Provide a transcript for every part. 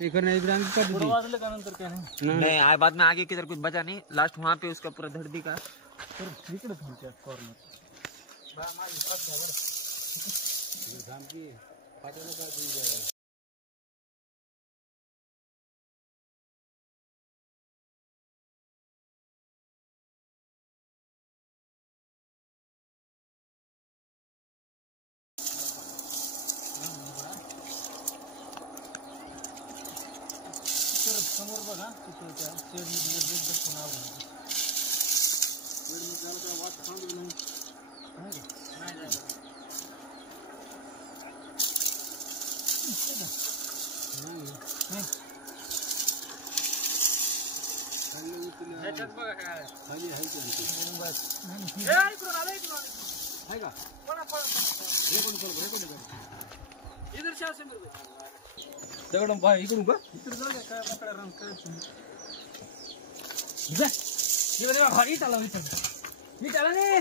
नहीं आए बाद में आगे किधर कुछ बचा नहीं, लास्ट वहाँ पे उसका पूरा धड़ दिखा। समोर बघा तिथे त्या शेड मध्ये एकदम पुन्हा बघा शेड मध्ये त्याला काय वाट सांगितलं नाही नाही जायला ह्याच्यात बघा काय खाली आहे की ए इकडून आलं आहे का कोणा हे कोण इधर 400 रुपये दगडम बाय इकडून का इकडे जाऊ काय पकडा रंग काय जा ये बघा भारी चालला मी चालला नाही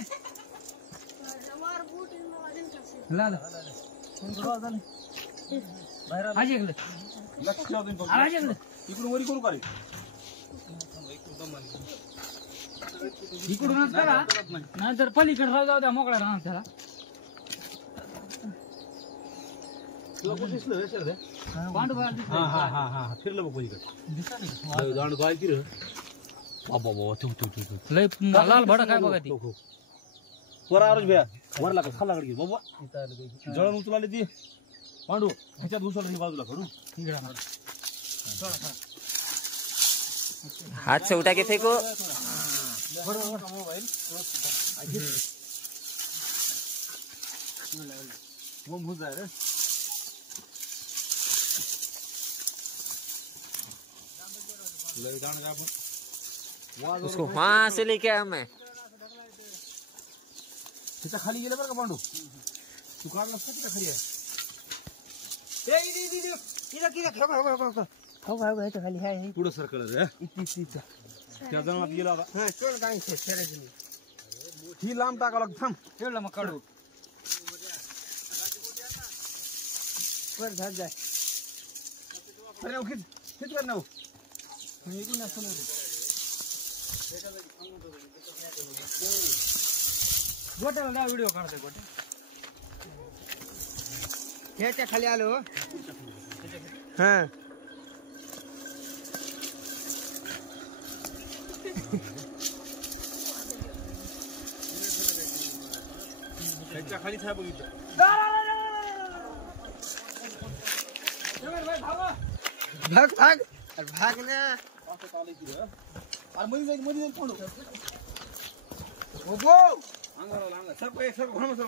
मार बूट ला ला कोण करू झालं बाहेर आज इकडे लक्ष ठेवा तुम्ही आज इकडे इकडून वरी करू का रे इकडूनच करा नाही तर पलीकडे राहू जाऊ द्या मोकळा राहणार त्याला तुला दिसलं असेल रे पांडू बाहेर दिसलं हा फिरलं बघ पलीकडे दिसलं जाण काय की रे बाबा बाबा तू लय लाल भडक काय बघा ती वर आरोज भैया वरला का खाला कडे बाबा जळण उचलाले ती पांडू ह्याच्यात घुसवलं बाजूला करू इकडे हाथ से उठा के फेंको मोबाइल वो मुझे रे उसको वहां से लेके आया मैं तिथं खाली गेलं बरं का पांडू तू काढला असता तिथं खाली आहे खाली आहे पुढं सरकल रे त्या जणात गेला होता ही लांब टाकावं लागतं थांब ठेवला मग काढू वर झाड जाय अरे खिच कर ना गोट्याला व्हिडिओ काढतोय गोट्या ह्याच्या खाली आलो हा ह्याच्या खाली थाय बघितलं भाग भाग भाग ना अरे मध्ये जाईल पांडू हो अंगाला सर घोडा सर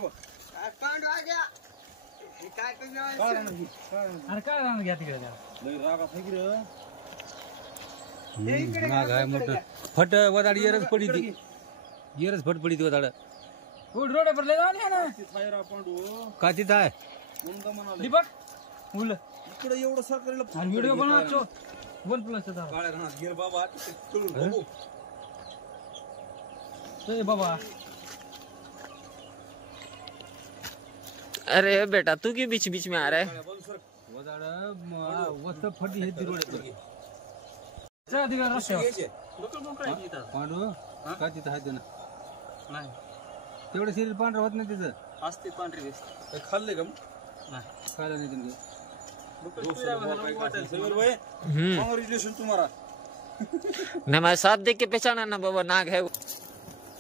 पांडू आ गया काय अरे काय राहणार घ्या तिकडे लय राग असं की रे नाग आहे मोठं फट वदाड येरच पडी ती येरच फट पडी ती वदाड फूड रोड पर ले जाणे ना फायरा पांडू का तिथं आहे कोणता म्हणाला दीपक मुलं इकडे एवढं सरकारला व्हिडिओ बनवायचो 1+ चा काळ्या रानात गेर बाबा चलून बघू ए बाबा अरे बेटा तू क्यों बीच बीच में आ रहा है फटी है पांडू का तिथं आहे ना नाही तेवढं शरीर पांढरं होत नाही तिथं असते पांढरी खाल्ले का खायला नाही तुम्ही कांग्रेचुलेशन तुम्हारा न मैं साफ देख के पहचाना ना बाबा नाग है।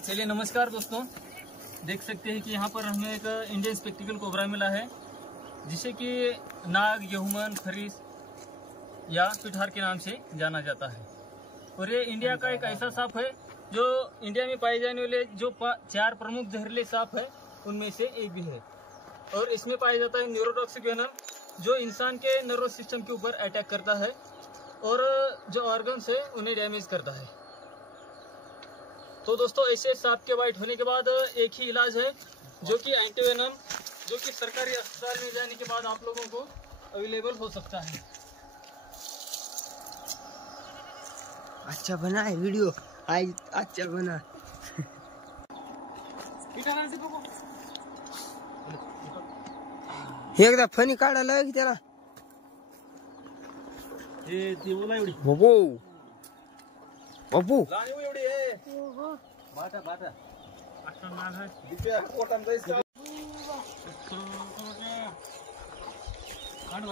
चलिए नमस्कार दोस्तों, देख सकते हैं कि यहाँ पर हमें एक इंडियन स्पेक्टिकल कोबरा मिला है जिसे कि नाग, यहुमन, खरीस या पिठार के नाम से जाना जाता है। और ये इंडिया का एक ऐसा सांप है जो इंडिया में पाए जाने वाले जो 4 प्रमुख जहरीले सांप है उनमें से एक भी है। और इसमें पाया जाता है न्यूरोटॉक्सिक वेनम जो इंसान के नर्वस सिस्टम के ऊपर अटैक करता है और जो ऑर्गन्स है उन्हें डैमेज करता है। तो दोस्तों ऐसे सांप के बाइट होने के बाद एक ही इलाज है जो कि एंटीवेनम, जो कि सरकारी अस्पताल में जाने के बाद आप लोगों को अवेलेबल हो सकता है। अच्छा बना है वीडियो, आज अच्छा बना। एकदा फणी काढायला की त्याला ती बोला एवढी बाबू बाबू बाटा बाटा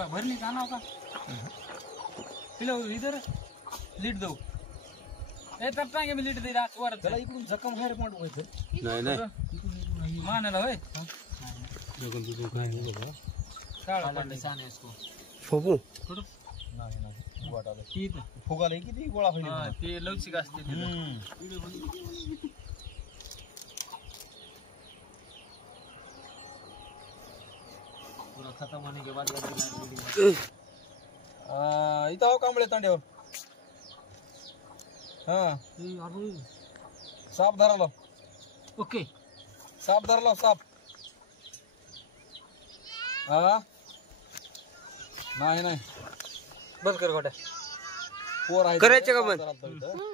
भरली का नाव का इधर लीड दो ए तर टांगे मी लीड दे वर त्याला इकडून जखम बाहेर पाठवायचं नाही नाही मानायला होय बाबू फुगाला किती गोळा होईल हा, ते लवचिक असते इथं हो कांबळे तांड्यावर हा साप धराला ओके साप धरला साप हा नाही नाही बंद कर गोट्या पोर आहे करायचं का बंद? इथं.